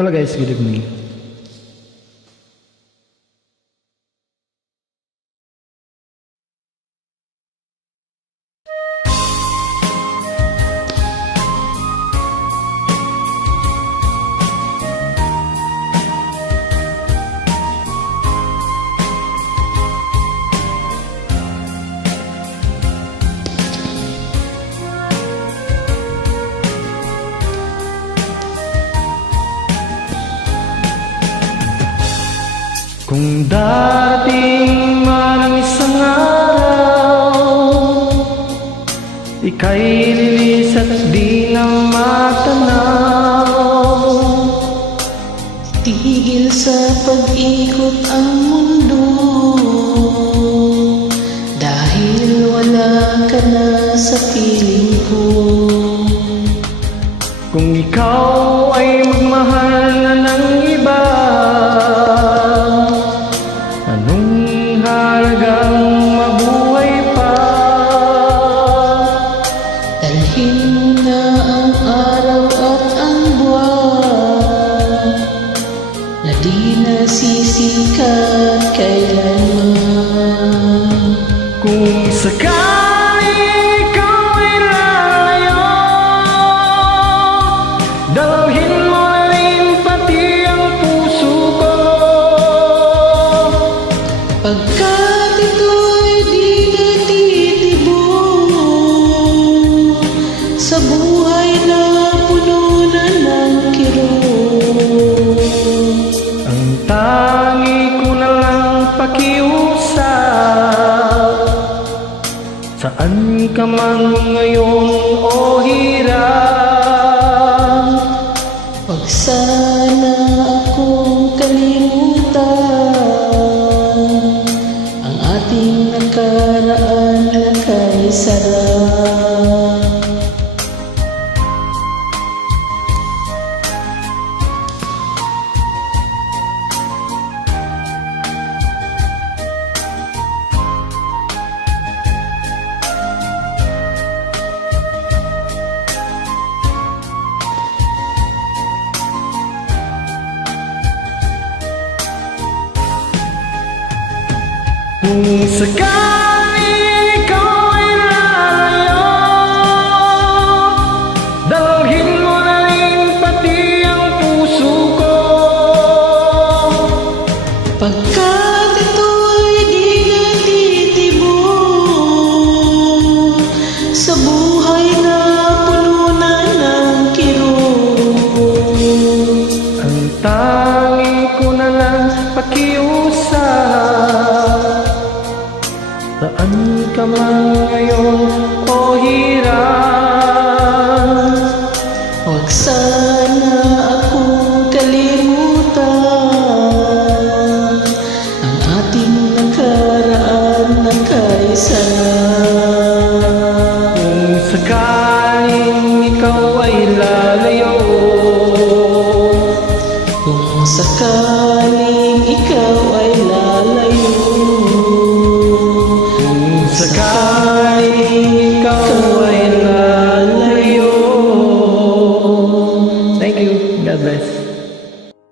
Hello guys, good evening. Kung darating man ang isang araw, ika'y lilis at di na matanaw. Tigil sa pag-ikot ang mundo, dahil wala ka na sa piling ko. Kung ikaw ay magmahal na ng iba, anong halagang mabuhay pa? Dalhin mo na ang araw at ang buwan, na di nasisikat kailanman. Kung sakali ikaw ay lalayo, dalhin mo na rin pati ang puso ko. Pagkat ito'y di natitibok sa buhay na puno na ng kirot. Ang tangi ko na lang pakiusap, saan ka man ngayon o hirap, Huwag sana akong kalimutan ang ating nakaraan na kay sarap. kung sakali ikaw ay lalayo, dalhin mo na rin pati ang puso ko. Pagkat ito'y di natitibok sa buhay na puno na ng kirot. Ang tangi ko na lang pakiusap, saan ka man ngayon o hirap, Huwag sana akong kalimutan ang ating nakaraan na kay sarap. kung sakaling ikaw ay lalayo, Kung sakaling ikaw ay lalayo, kung sakaling